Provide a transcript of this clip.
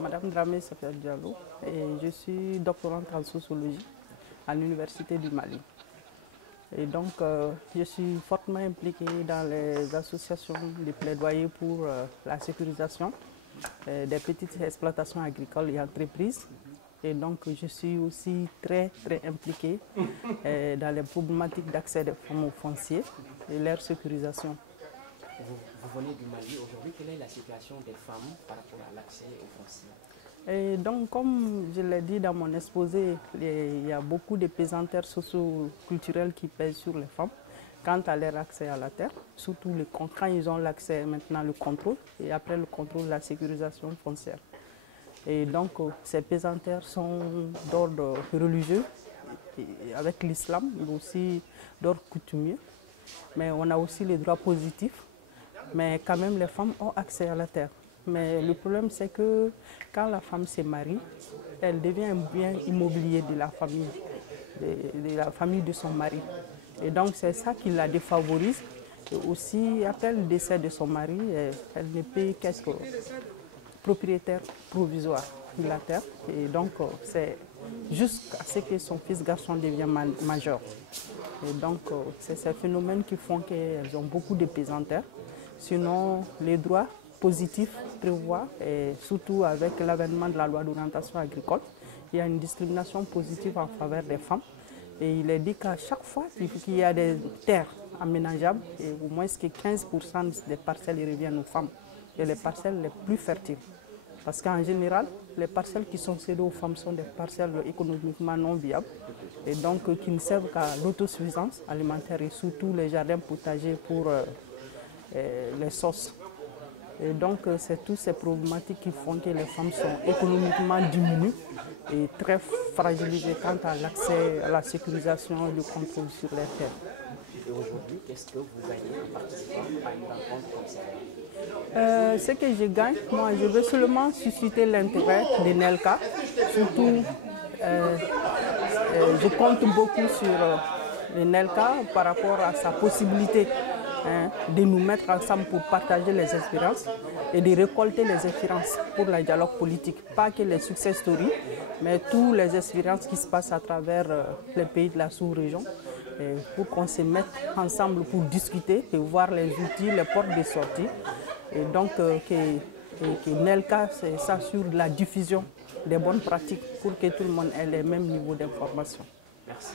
Madame Dramé Safia Diallo et je suis doctorante en sociologie à l'Université du Mali. Et donc, je suis fortement impliquée dans les associations de plaidoyer pour la sécurisation des petites exploitations agricoles et entreprises. Et donc, je suis aussi très impliquée dans les problématiques d'accès des femmes au foncier et leur sécurisation. Vous venez du Mali aujourd'hui, quelle est la situation des femmes par rapport à l'accès au foncier? Et donc, comme je l'ai dit dans mon exposé, il y a beaucoup de pesanteurs socio-culturelles qui pèsent sur les femmes quant à leur accès à la terre, surtout quand ils ont l'accès maintenant le contrôle et après le contrôle la sécurisation foncière. Et donc, ces pesanteurs sont d'ordre religieux avec l'islam, mais aussi d'ordre coutumier. Mais on a aussi les droits positifs. Mais quand même, les femmes ont accès à la terre. Mais le problème, c'est que quand la femme se marie, elle devient un bien immobilier de la famille de son mari. Et donc, c'est ça qui la défavorise. Et aussi, après le décès de son mari, elle ne peut qu'être propriétaire provisoire de la terre. Et donc, c'est jusqu'à ce que son fils garçon devienne majeur. Et donc, c'est ces phénomènes qui font qu'elles ont beaucoup de pesanteurs. Sinon, les droits positifs prévoient, et surtout avec l'avènement de la loi d'orientation agricole, il y a une discrimination positive en faveur des femmes. Et il est dit qu'à chaque fois qu'il y a des terres aménageables, et au moins que 15% des parcelles reviennent aux femmes, et les parcelles les plus fertiles. Parce qu'en général, les parcelles qui sont cédées aux femmes sont des parcelles économiquement non viables et donc qui ne servent qu'à l'autosuffisance alimentaire et surtout les jardins potagers pour les sauces. Et donc, c'est toutes ces problématiques qui font que les femmes sont économiquement diminuées et très fragilisées quant à l'accès à la sécurisation et le contrôle sur les terres. Et aujourd'hui, qu'est-ce que vous gagnez en participant à une rencontre comme ça? Ce que je gagne, moi, je veux seulement susciter l'intérêt de NELCA. Surtout, je compte beaucoup sur le NELCA par rapport à sa possibilité de nous mettre ensemble pour partager les expériences et de récolter les expériences pour le dialogue politique. Pas que les success stories, mais toutes les expériences qui se passent à travers les pays de la sous-région pour qu'on se mette ensemble pour discuter et voir les outils, les portes de sortie. Et donc que NELCA s'assure de la diffusion des bonnes pratiques pour que tout le monde ait les mêmes niveaux d'information. Merci.